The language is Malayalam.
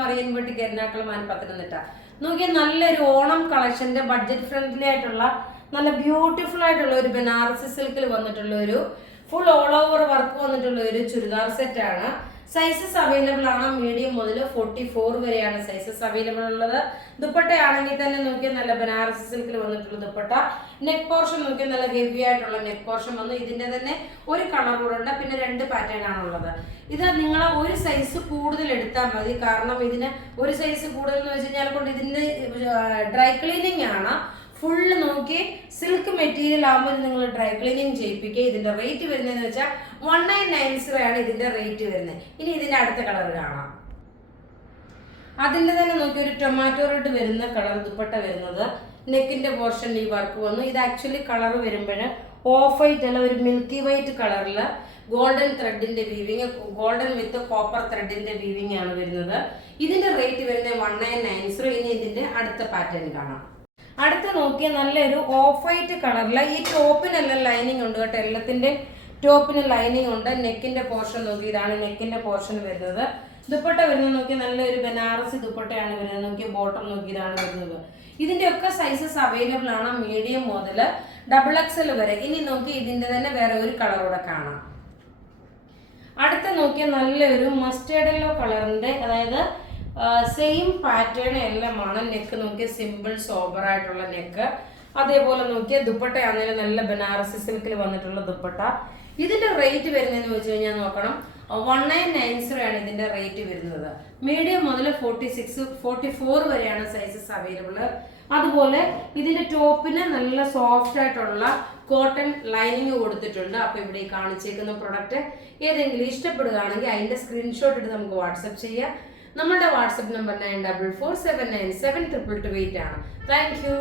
മറിയൻപട്ടി എറണാകുളം പത്തനംതിട്ട. നോക്കിയ നല്ലൊരു ഓണം കളക്ഷന്റെ ബഡ്ജറ്റ് ഫ്രണ്ട്ലി ആയിട്ടുള്ള നല്ല ബ്യൂട്ടിഫുൾ ആയിട്ടുള്ള ഒരു ബനാറസി സിൽക്കിൽ വന്നിട്ടുള്ള ഒരു ഫുൾ ഓൾ ഓവർ വർക്ക് വന്നിട്ടുള്ള ഒരു ചുരിദാർ സെറ്റ് ആണ്. സൈസസ് അവൈലബിൾ ആണ്. മീഡിയം മുതൽ 44 വരെയാണ് സൈസസ് അവൈലബിൾ ഉള്ളത്. ദുപ്പട്ടയാണെങ്കിൽ തന്നെ നോക്കിയാൽ നല്ല ബനാറസി സിൽക്കിൽ വന്നിട്ടുള്ള ദുപ്പട്ട. നെക്ക് പോർഷൻ നോക്കിയാൽ നല്ല ഹെവി ആയിട്ടുള്ള നെക്ക് പോർഷൻ വന്നു. ഇതിന്റെ തന്നെ ഒരു കളർ കൂടെ ഉണ്ട്, പിന്നെ 2 പാറ്റേൺ ആണുള്ളത്. ഇത് നിങ്ങൾ ഒരു സൈസ് കൂടുതൽ എടുത്താൽ മതി. കാരണം ഇതിന് ഒരു സൈസ് കൂടുതൽ എന്ന് വെച്ച് കഴിഞ്ഞാൽ കൊണ്ട് ഇതിന്റെ ഡ്രൈ ക്ലീനിങ് ആണ്. ഫുള്ള് നോക്കി സിൽക്ക് മെറ്റീരിയൽ ആകുമ്പോൾ നിങ്ങൾ ഡ്രൈ ക്ലീനിങ് ചെയ്യിപ്പിക്കുക. ഇതിന്റെ റേറ്റ് വരുന്നതെന്ന് വെച്ചാൽ 1990 ആണ് ഇതിന്റെ റേറ്റ് വരുന്നത്. ഇനി ഇതിന്റെ അടുത്ത കളർ കാണാം. അതിന്റെ തന്നെ നോക്കി ഒരു ടൊമാറ്റോ റെഡ് വരുന്ന കളർ ദുപ്പട്ട വരുന്നത്. നെക്കിന്റെ പോർഷൻ ഈ വർക്ക് വന്നു. ഇത് ആക്ച്വലി കളർ വരുമ്പോൾ ഓഫ് വൈറ്റ് അല്ല, ഒരു മിൽക്കി വൈറ്റ് കളറിൽ ഗോൾഡൻ ത്രെഡിന്റെ വീവിങ്, ഗോൾഡൻ വിത്ത് കോപ്പർ ത്രെഡിന്റെ വീവിങ് ആണ് വരുന്നത്. ഇതിന്റെ റേറ്റ് വരുന്നത് 1990. ഇനി ഇതിന്റെ അടുത്ത പാറ്റേൺ കാണാം. അടുത്ത നോക്കിയ നല്ലൊരു ഓഫ് വൈറ്റ് കളറിൽ ഈ ടോപ്പിനെല്ലാം ലൈനിങ് ഉണ്ട് കേട്ടോ. എല്ലാത്തിന്റെ ടോപ്പിന് ലൈനിങ് ഉണ്ട്. നെക്കിന്റെ പോർഷൻ നോക്കി ഇതാണ് നെക്കിന്റെ പോർഷൻ വരുന്നത്. ദുപ്പട്ട വരുന്നത് നോക്കി നല്ലൊരു ബനാറസി ദുപ്പട്ടയാണ് വരുന്നത്. നോക്കി ബോട്ടം നോക്കി ഇതാണ് വരുന്നത്. ഇതിന്റെ ഒക്കെ സൈസസ് അവൈലബിൾ ആണ്, മീഡിയം മുതൽ XXL വരെ. ഇനി നോക്കി ഇതിന്റെ തന്നെ വേറെ ഒരു കളറൂടെ കാണാം. അടുത്ത നോക്കിയ നല്ലൊരു മസ്റ്റേർഡ് യെല്ലോ കളറിന്റെ, അതായത് സെയിം പാറ്റേൺ എല്ലാമാണ്. നെക്ക് നോക്കിയ സിമ്പിൾ സോബർ ആയിട്ടുള്ള നെക്ക്. അതേപോലെ നോക്കിയ ദുപ്പട്ടയാണെങ്കിലും നല്ല ബനാറസി സിൽക്കിൽ വന്നിട്ടുള്ള ദുപ്പട്ട. ഇതിന്റെ റേറ്റ് വരുന്നതെന്ന് വെച്ച് കഴിഞ്ഞാൽ നോക്കണം 1990 ആണ് ഇതിന്റെ റേറ്റ് വരുന്നത്. മീഡിയം മുതൽ 46, 44 വരെയാണ് സൈസസ് അവൈലബിൾ. അതുപോലെ ഇതിന്റെ ടോപ്പിന് നല്ല സോഫ്റ്റ് ആയിട്ടുള്ള കോട്ടൺ ലൈനിങ് കൊടുത്തിട്ടുണ്ട്. അപ്പൊ ഇവിടെ കാണിച്ചേക്കുന്ന പ്രൊഡക്റ്റ് ഏതെങ്കിലും ഇഷ്ടപ്പെടുകയാണെങ്കിൽ അതിന്റെ സ്ക്രീൻഷോട്ട് എടുത്ത് നമുക്ക് വാട്സപ്പ് ചെയ്യാം. നമ്മുടെ വാട്സപ്പ് നമ്പർ 9447972228 ആണ്. Thank you.